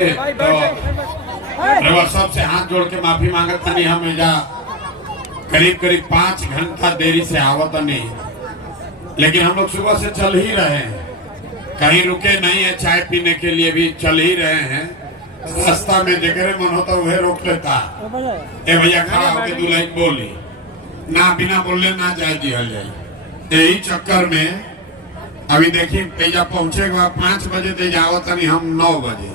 तो सबसे हाथ जोड़ के माफी मांगत नहीं। हम एजा करीब 5 घंटा देरी से आवत नहीं, लेकिन हम लोग सुबह से चल ही रहे हैं, कहीं रुके नहीं है। चाय पीने के लिए भी चल ही रहे हैं। रास्ता में जगह मन होता वह रोक लेता, ए भैया खड़ा होकर 2 लाइन बोली ना, बिना बोलने ना जाए दिया जाए। यही चक्कर में अभी देखिए तेजा पहुंचे 5 बजे तेजा आवत नहीं, हम 9 बजे।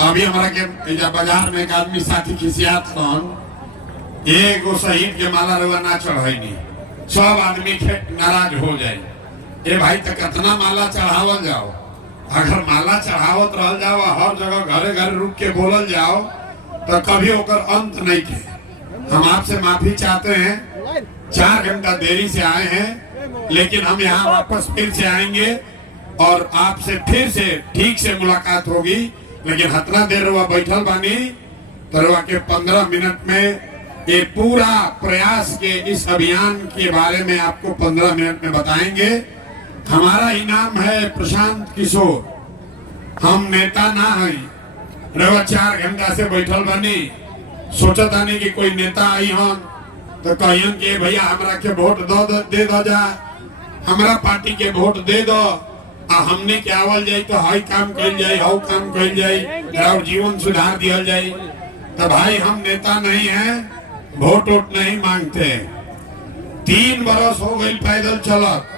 अभी हमारा के बाजार में एक आदमी साथी खिसियात सन, एगो शहीद के माला रुआ ना चढ़ाई, सब आदमी नाराज हो जाए। ए भाई तो कितना माला चढ़ावल जाओ, अगर माला चढ़ावत रह जाओ, हर जगह घरे घरे रुक के बोलल जाओ तो कभी होकर अंत नहीं के। हम आपसे माफी चाहते हैं, 4 घंटा देरी से आए हैं, लेकिन हम यहाँ वापस फिर से आएंगे और आपसे फिर से ठीक से मुलाकात होगी। लेकिन हतना देर रुआ बैठल बानी तो रुआ के 15 मिनट में ये पूरा प्रयास के इस अभियान के बारे में आपको 15 मिनट में बताएंगे। हमारा इनाम है प्रशांत किशोर। हम नेता ना है, रुआ 4 घंटा से बैठल बानी, सोचता नहीं कि कोई नेता आई हम तो कहियन के भैया हमरा के वोट दे दो जा, हमरा पार्टी के वोट दे दो, हमने के आवल जाये तो हाई काम कल जाये, हाउ काम कल जाये और जीवन सुधार दिया जाये। तो भाई हम नेता नहीं है, वोट वोट नहीं मांगते। 3 बरस हो गई पैदल चलत,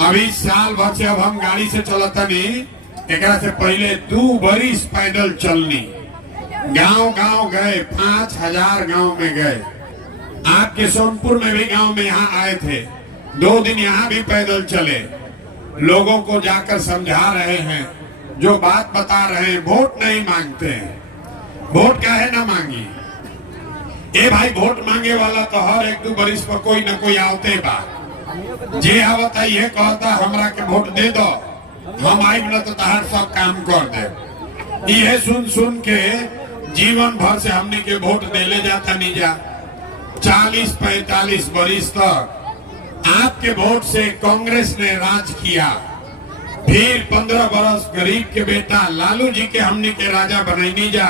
अभी साल भर से अब हम गाड़ी से चलता नहीं। एक से पहले 2 बरिस पैदल चलनी, गांव गांव गए, 5000 गांव में गए। आपके सोनपुर में भी गांव में यहाँ आए थे, 2 दिन यहाँ भी पैदल चले, लोगों को जाकर समझा रहे हैं, जो बात बता रहे हैं। वोट नहीं मांगते हैं, वोट क्या है ना मांगी। ए भाई वोट मांगे वाला तो हर 1-2 बरिस पर कोई ना कोई आवते बा, जे आवता ये कहता हमरा के वोट दे दो, हम आइब न तो तहार सब काम कर दे। ये सुन के जीवन भर से हमने के वोट देले जाता नहीं जा। 40-45 बरिस तक आपके वोट से कांग्रेस ने राज किया, फिर 15 बरस गरीब के बेटा लालू जी के हमने के राजा बनैनी जा।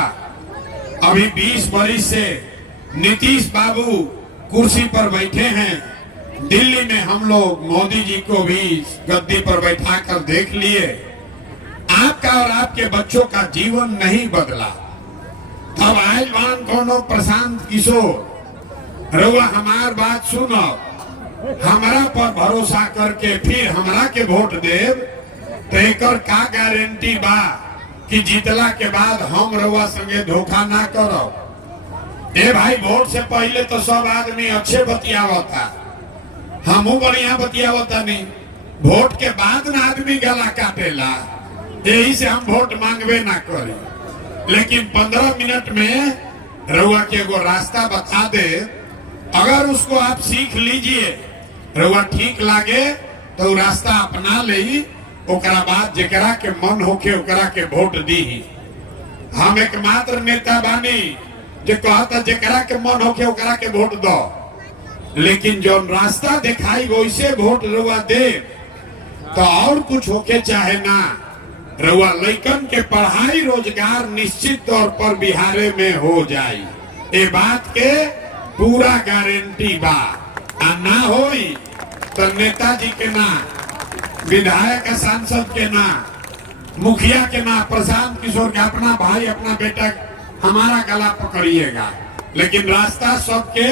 अभी 20 बरिस से नीतीश बाबू कुर्सी पर बैठे हैं। दिल्ली में हम लोग मोदी जी को भी गद्दी पर बैठा कर देख लिए। आपका और आपके बच्चों का जीवन नहीं बदला। तब आयमान कोनो प्रशांत किशोर, रुआ हमार बात सुनो, हमारा पर भरोसा करके फिर हमरा के वोट देव तो एकर का गारंटी बा कि जीतला के बाद हम रुआ संगे धोखा ना करो। ए भाई वोट से पहले तो सब आदमी अच्छे बतियावता, हमू बढ़िया बतियावता नहीं, वोट के बाद ना आदमी गला काटेला। यही से हम वोट मांगवे ना करी। लेकिन 15 मिनट में रुआ के एगो रास्ता बता दे, अगर उसको आप सीख लीजिए, रुआ ठीक लागे तो रास्ता अपना ले, ओकरा बाद जेकरा के मन होके ओकरा के वोट दी। हम एकमात्र नेता बानी जो कहता जेकरा के मन होके ओकरा के वोट दो, लेकिन जो रास्ता दिखाई वैसे वोट रुआ दे। तो और कुछ होके चाहे ना, रुआ लइकन के पढ़ाई रोजगार निश्चित तौर पर बिहारे में हो जाए, ये बात के पूरा गारंटी बा। ना होई तो नेताजी के ना, विधायक सांसद के ना, मुखिया के ना, प्रशांत किशोर के अपना भाई अपना बेटा हमारा गला पकड़िएगा। लेकिन रास्ता सबके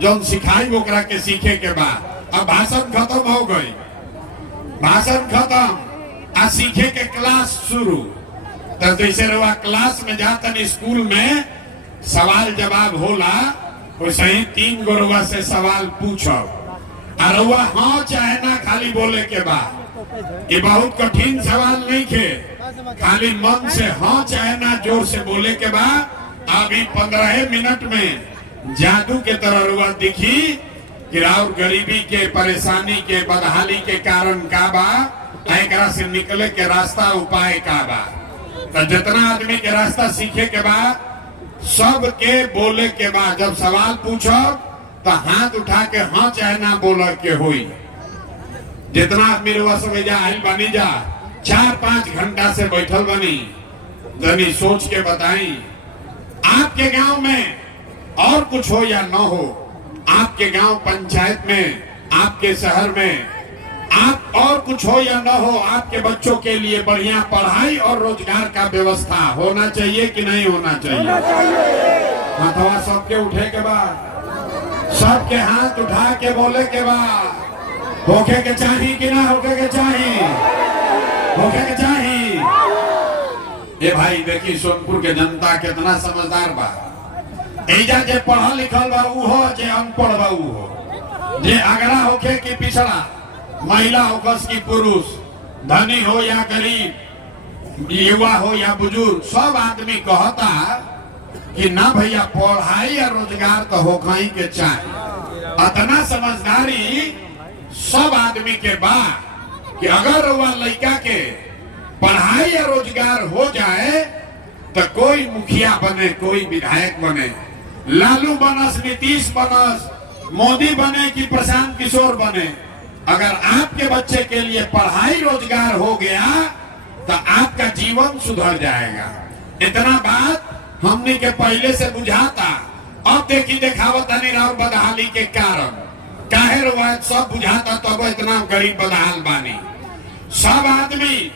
जो सिखाई ओकरा के सीखे के बाद। अब भाषण खत्म हो गई, भाषण खत्म, आ सीखे के क्लास शुरू। तो जैसे रुआ क्लास में जाता स्कूल में सवाल जवाब होला, वैसे ही 3 गो रुआ से सवाल पूछो, और रुआ हाँ चाहे ना खाली बोले के बाद। ये बहुत कठिन सवाल नहीं थे, खाली मन से हाँ चाहे ना जोर से बोले के बाद। अभी 15 मिनट में जादू के तरह रुआ दिखी कि राउर गरीबी के, परेशानी के, बदहाली के कारण का बा, एकरा से निकले के रास्ता उपाय का बा। तो जितना आदमी के रास्ता सीखे के बाद, सब के बोले के बाद जब सवाल पूछो तो हाथ उठा के हाँ चाहे ना बोल के हुई। जितना आदमी रुआ सब जा आइल बनी जा, 4-5 घंटा से बैठल बनी, तनी सोच के बताई। आपके गांव में और कुछ हो या न हो, आपके गांव पंचायत में, आपके शहर में, आप और कुछ हो या न हो, आपके बच्चों के लिए बढ़िया पढ़ाई और रोजगार का व्यवस्था होना चाहिए कि नहीं होना चाहिए? हाथवा सबके उठे के बाद, सबके हाथ उठा के बोले के बाद, होके के चाहिए कि ना होके के चाहिए? होके के चाहिए। ये भाई देखी सोनपुर के जनता कितना समझदार बा। एजा जे पढ़ा लिखल बा ऊ हो, जे अनपढ़ बा ऊ हो, जे अगड़ा होके कि पिछड़ा, महिला हो कस की पुरुष, धनी हो या गरीब, युवा हो या बुजुर्ग, सब आदमी कहता कि ना भैया पढ़ाई या रोजगार तो हो कहीं के चाहे। अतना समझदारी सब आदमी के बाद कि अगर वह लड़का के पढ़ाई या रोजगार हो जाए तो कोई मुखिया बने, कोई विधायक बने, लालू बनस, नीतीश बनस, मोदी बने कि प्रशांत किशोर बने, अगर आपके बच्चे के लिए पढ़ाई रोजगार हो गया तो आपका जीवन सुधर जाएगा। इतना बात हमने के पहले से बुझाता। अब देखी देखावत और बदहाली के कारण काहे रवायत सब बुझाता, तब इतना गरीब बदहाल बानी। सब आदमी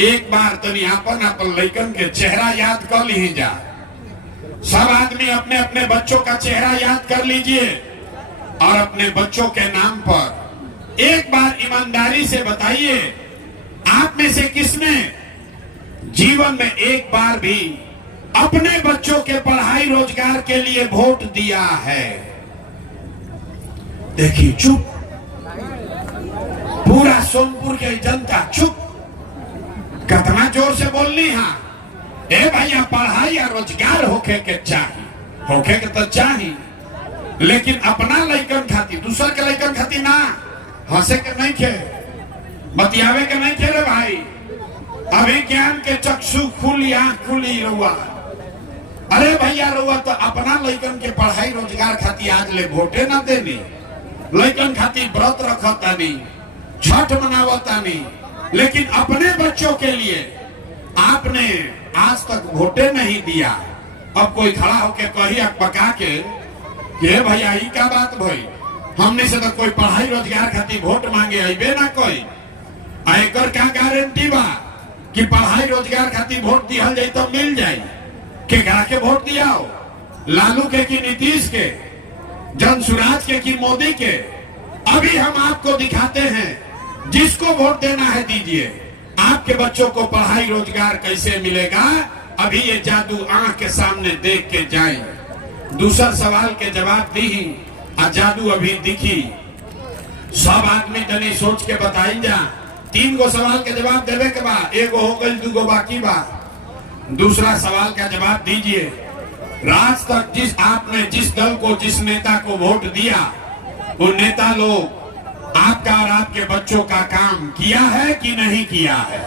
एक बार तनी अपन अपन लइकन के चेहरा याद कर ली जा। सब आदमी अपने अपने बच्चों का चेहरा याद कर लीजिए और अपने बच्चों के नाम पर एक बार ईमानदारी से बताइए, आप में से किसने जीवन में एक बार भी अपने बच्चों के पढ़ाई रोजगार के लिए वोट दिया है? देखिए चुप, पूरा सोनपुर के जनता चुप। कितना जोर से बोलनी है, ए भैया पढ़ाई या रोजगार होके के चाहिए, होके के तो चाहिए, लेकिन अपना लइकन खाती, दूसर के लइकन खाती ना। हंसे के नहीं खे, बतियावे के नहीं खे रे भाई। अभी ज्ञान के चक्षु खुली, आंख खुली रहुआ। अरे भैया रहुआ तो अपना लइकन के पढ़ाई रोजगार खाती आज ले वोटे ना देनी, लइकन खाती व्रत रखतानी, छठ मनावतानी, लेकिन अपने बच्चों के लिए आपने आज तक वोटे नहीं दिया। अब कोई खड़ा होके कही पका के कि भैया ये क्या बात भाई, हमने से तो कोई पढ़ाई रोजगार खाती वोट मांगे अबे ना कोई। एकर क्या गारंटी बा कि पढ़ाई रोजगार खाती वोट दिहल जाए तो मिल जाए? केकरा के वोट दिया हो, लालू के कि नीतीश के, जनसुराज के कि मोदी के? अभी हम आपको दिखाते हैं, जिसको वोट देना है दीजिए। आपके बच्चों को पढ़ाई रोजगार कैसे मिलेगा, अभी ये जादू आंख के सामने देख के जाए। दूसरा सवाल के जवाब दी और जादू अभी दिखी। सब आदमी तनी सोच के बताई जा। 3 गो सवाल के जवाब देवे के बाद, एगो हो गई, 2 गो बाकी बा। दूसरा सवाल का जवाब दीजिए। राज तक आपने जिस दल को, जिस नेता को वोट दिया, वो नेता लोग आपका और आपके बच्चों का काम किया है कि नहीं किया है?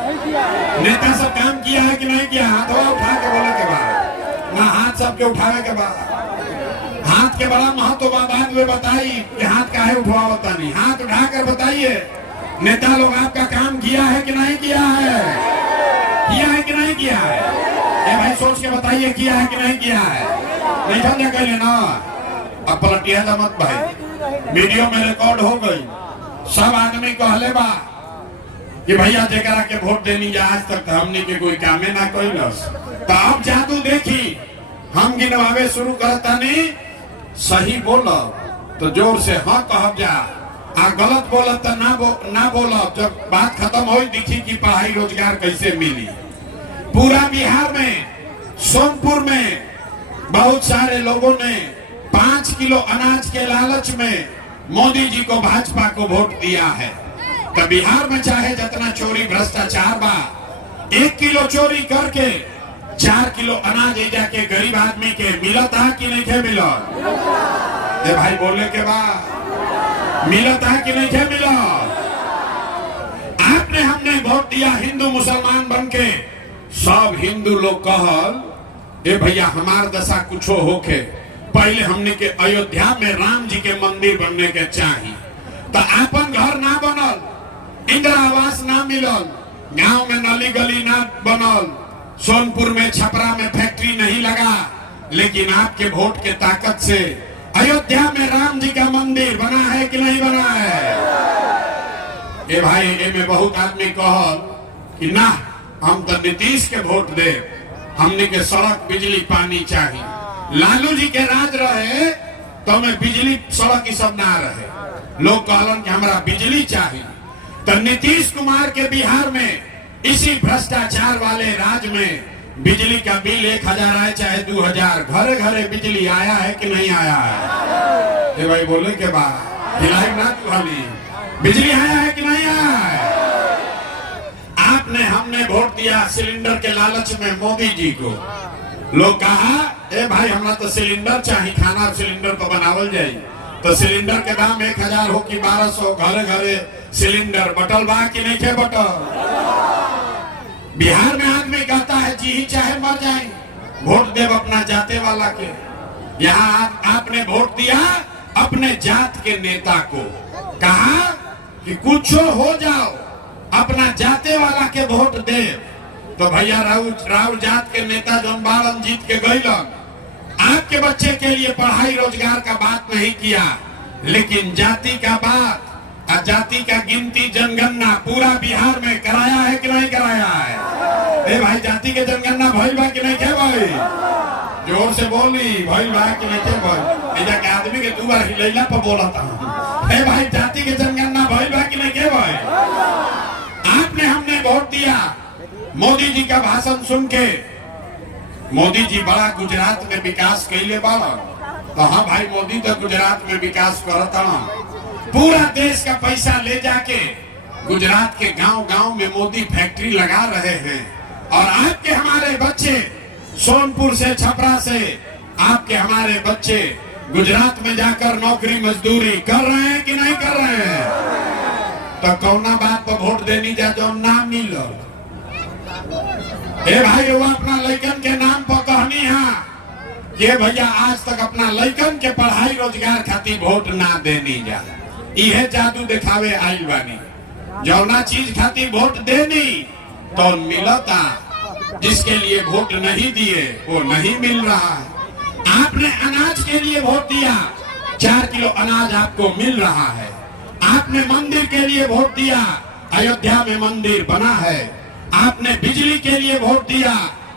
नेता सब काम किया है कि नहीं किया? हाथ उठा के बोले के बाद ना, हाथ सबके उठावे के बाद। हाथ के बड़ा महत्व बाद में बताई कि हाथ काहे उठवावता नहीं, हाथ उठाकर बताइए, नेता लोग आपका काम किया है कि नहीं किया है? किया है कि नहीं किया है? ए भाई सोच के बताइए, किया है कि नहीं किया है? नहीं समझा कह ना, अब पलटिया था मत भाई, वीडियो में रिकॉर्ड हो गई। सब आदमी कहले बा कि भैया जेकरा के वोट देनी जा, आज तक हमने के कोई कामे ना कइलस। तो अब जादू देखी, हम गिनवावे शुरू करता नहीं, सही बोलो तो जोर से हाँ कहब जा, आ गलत बोलत तो ना बोलब। जब बात खत्म हो दिखी कि पढ़ाई रोजगार कैसे मिली। पूरा बिहार में, सोनपुर में बहुत सारे लोगों ने 5 किलो अनाज के लालच में मोदी जी को, भाजपा को वोट दिया है। तो बिहार में चाहे जितना चोरी भ्रष्टाचार बा, 1 किलो चोरी करके 4 किलो अनाज जाके गरीब आदमी के मिलता कि नहीं के मिलत? भाई बोले के बाद मिलता कि नहीं के मिलत? आपने हमने वोट दिया हिंदू मुसलमान बन के, सब हिंदू लोग कहल ए भैया हमार दशा कुछो होके पहले हमने के अयोध्या में राम जी के मंदिर बनने के चाहिए। तो आपन घर ना बनल, इंदिरा आवास ना मिलल, गांव में नली गली ना बनल, सोनपुर में छपरा में फैक्ट्री नहीं लगा, लेकिन आपके वोट के ताकत से अयोध्या में राम जी का मंदिर बना है कि नहीं बना है? ए भाई ए में बहुत आदमी कहल कि ना हम तो नीतीश के वोट दे, हमने के सड़क बिजली पानी चाहिए। लालू जी के राज रहे तो हमें बिजली सड़क ये सब ना रहे। लोग कहलन कि हमारा बिजली चाहिए। तो नीतीश कुमार के बिहार में इसी भ्रष्टाचार वाले राज में बिजली का बिल 1000 आए चाहे 2000, घरे घरे बिजली आया है कि नहीं आया है? ये भाई बोले के बाद हिलाई ना खाली बिजली आया है कि नहीं आया है? आपने हमने वोट दिया सिलेंडर के लालच में मोदी जी को। लोग कहा ए भाई हमरा तो सिलेंडर चाहिए, खाना सिलेंडर तो बनावल जाए। तो सिलेंडर के दाम 1000 हो कि 1200, घरे घरे सिलेंडर बटल बा कि नहीं थे बटल। बिहार में आदमी कहता है जी ही चाहे मर जाए, वोट देव अपना जाते वाला के। यहाँ आपने वोट दिया अपने जात के नेता को, कहा कि कुछ हो जाओ अपना जाते वाला के वोट दे। तो भैया राउर जात के नेता जौन बालन जीत के गईलन, आपके बच्चे के लिए पढ़ाई रोजगार का बात नहीं किया, लेकिन जाति का बात, जाति का गिनती जनगणना पूरा बिहार में कराया है कि नहीं कराया है? ए भाई जाति के जनगणना भइल बा कि नहीं के भाई? जोर से बोली भइल बा कि नहीं के भाई? ऐसा के आदमी के 2 बार हिलैला पर बोला था। ए भाई जाति के जनगणना भइल बा कि नहीं के भाई? आपने हमने वोट दिया मोदी जी का भाषण सुन के। मोदी जी बड़ा गुजरात में विकास कैले बाड़ा। तो हाँ भाई मोदी तो गुजरात में विकास करता ना, पूरा देश का पैसा ले जाके गुजरात के गांव-गांव में मोदी फैक्ट्री लगा रहे हैं। और आपके हमारे बच्चे सोनपुर से छपरा से आपके हमारे बच्चे गुजरात में जाकर नौकरी मजदूरी कर रहे हैं कि नहीं कर रहे हैं? तो कौना बात पर वोट देनी जा जो ना मिलो? ए भाई वो अपना लइकन के नाम पर कहनी है ये भैया आज तक अपना लइकन के पढ़ाई रोजगार खातिर वोट ना देनी जा। यह जादू दिखावे आइल बानी, जौना चीज खातिर वोट देनी तो मिलता, जिसके लिए वोट नहीं दिए वो नहीं मिल रहा है। आपने अनाज के लिए वोट दिया, 4 किलो अनाज आपको मिल रहा है। आपने मंदिर के लिए वोट दिया, अयोध्या में मंदिर बना है। आपने बिजली के लिए वोट दिया,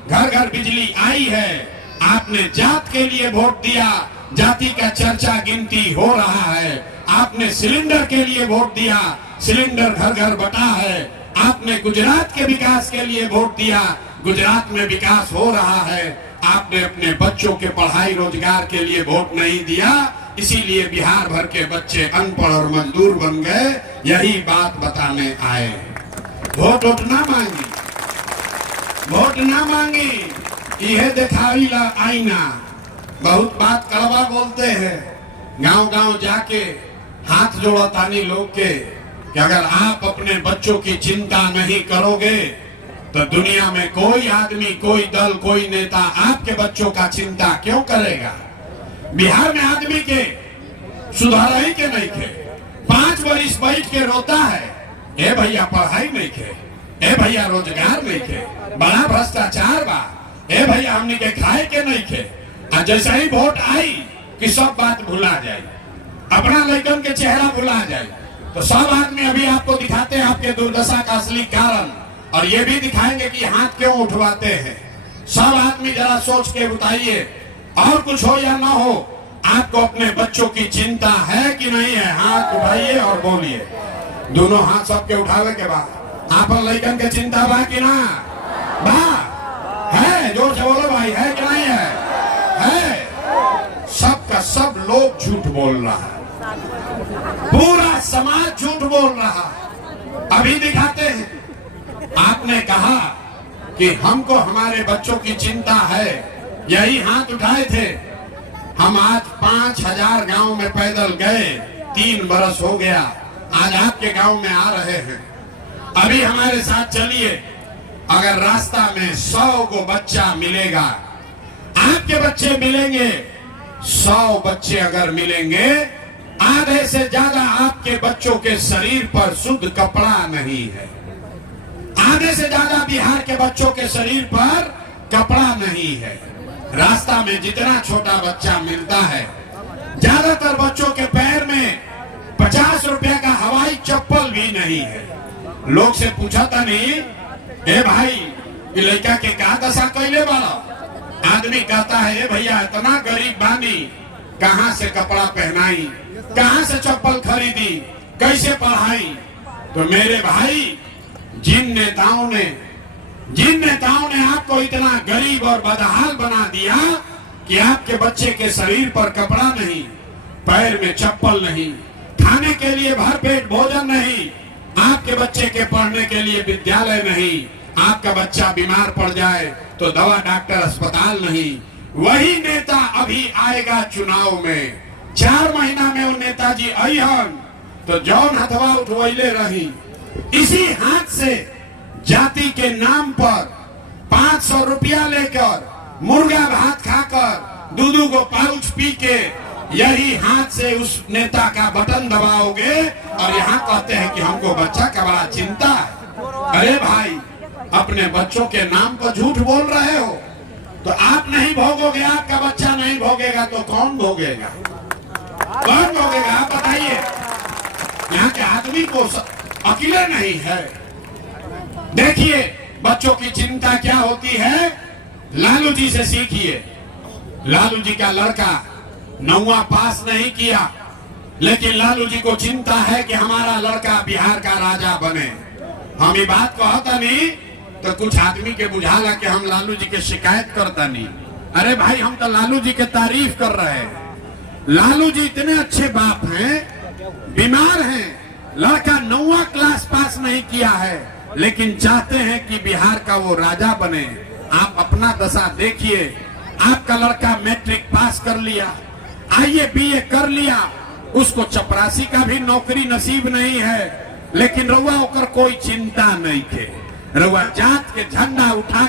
घर घर बिजली आई है। आपने जात के लिए वोट दिया, जाति का चर्चा गिनती हो रहा है। आपने सिलेंडर के लिए वोट दिया, सिलेंडर घर घर बटा है। आपने गुजरात के विकास के लिए वोट दिया, गुजरात में विकास हो रहा है। आपने अपने बच्चों के पढ़ाई रोजगार के लिए वोट नहीं दिया, इसीलिए बिहार भर के बच्चे अनपढ़ और मजदूर बन गए। यही बात बताने आए। वोट ना मांगी, वोट ना मांगी, यह दिखावी ला आईना। बहुत बात कड़वा बोलते हैं, गांव-गांव जाके हाथ जोड़तानी लोग के कि अगर आप अपने बच्चों की चिंता नहीं करोगे तो दुनिया में कोई आदमी, कोई दल, कोई नेता आपके बच्चों का चिंता क्यों करेगा? बिहार में आदमी के सुधार ही के नहीं थे, 5 वर्ष बैठ के रोता है, ए भैया पढ़ाई नहीं थे, ए भैया रोजगार नहीं थे, बड़ा भ्रष्टाचार बा, ए भैया हमने के खाए के नहीं थे। जैसे ही वोट आई कि सब बात भुला जाए, अपना लड़कन के चेहरा भुला जाए। तो सब आदमी अभी आपको दिखाते हैं आपके दुर्दशा का असली कारण, और ये भी दिखाएंगे कि हाथ क्यों उठवाते हैं। सब आदमी जरा सोच के बताइए, और कुछ हो या ना हो, आपको अपने बच्चों की चिंता है कि नहीं है? हाथ उठाइए और बोलिए। दोनों हाथ सबके उठावे के बाद आप लड़कन के चिंता बा कि ना बा? है, जोर से बोलो भाई, है कि नहीं है? है। सबका सब लोग झूठ बोल रहा है, पूरा समाज झूठ बोल रहा है। अभी दिखाते हैं, आपने कहा कि हमको हमारे बच्चों की चिंता है, यही हाथ उठाए थे। हम आज 5000 गांव में पैदल गए, 3 बरस हो गया, आज आपके गांव में आ रहे हैं। अभी हमारे साथ चलिए, अगर रास्ता में 100 को बच्चा मिलेगा, आपके बच्चे मिलेंगे, 100 बच्चे अगर मिलेंगे, आधे से ज्यादा आपके बच्चों के शरीर पर शुद्ध कपड़ा नहीं है। आधे से ज्यादा बिहार के बच्चों के शरीर पर कपड़ा नहीं है। रास्ता में जितना छोटा बच्चा मिलता है, ज्यादातर बच्चों के पैर में 50 रुपया का हवाई चप्पल भी नहीं है। लोग से पूछा था नहीं, ए भाई ये लड़का के का दशा कैले वाला? आदमी कहता है, ए भैया इतना गरीब बानी, कहां से कपड़ा पहनाई, कहां से चप्पल खरीदी, कैसे पढ़ाई? तो मेरे भाई, जिन नेताओं ने आपको इतना गरीब और बदहाल बना दिया कि आपके बच्चे के शरीर पर कपड़ा नहीं, पैर में चप्पल नहीं, खाने के लिए भरपेट भोजन नहीं, आपके बच्चे के पढ़ने के लिए विद्यालय नहीं, आपका बच्चा बीमार पड़ जाए तो दवा डॉक्टर अस्पताल नहीं, वही नेता अभी आएगा चुनाव में। 4 महीना में वो नेताजी अहन तो जौन हथवा उठवैले रही, इसी हाथ से जाति के नाम पर 500 रुपया लेकर मुर्गा भात खाकर दूधू को पाउच पी के यही हाथ से उस नेता का बटन दबाओगे और यहाँ कहते हैं कि हमको बच्चा का बड़ा चिंता है। अरे भाई, अपने बच्चों के नाम पर झूठ बोल रहे हो तो आप नहीं भोगोगे, आपका बच्चा नहीं भोगेगा तो कौन भोगेगा? कौन भोगेगा आप बताइए। यहाँ के आदमी को अकेले नहीं है। देखिए बच्चों की चिंता क्या होती है, लालू जी से सीखिए। लालू जी का लड़का 9वां पास नहीं किया, लेकिन लालू जी को चिंता है कि हमारा लड़का बिहार का राजा बने। हम ये बात कहता नहीं तो कुछ आदमी के बुझाला कि हम लालू जी के शिकायत करता नहीं। अरे भाई, हम तो लालू जी के तारीफ कर रहे हैं। लालू जी इतने अच्छे बाप हैं, बीमार हैं, लड़का 9वां क्लास पास नहीं किया है, लेकिन चाहते हैं कि बिहार का वो राजा बने। आप अपना दशा देखिए। आपका लड़का मैट्रिक पास कर लिया, आईए बीए कर लिया, उसको चपरासी का भी नौकरी नसीब नहीं है, लेकिन रउआ ओकर कोई चिंता नहीं थे। रउआ जात के झंडा उठा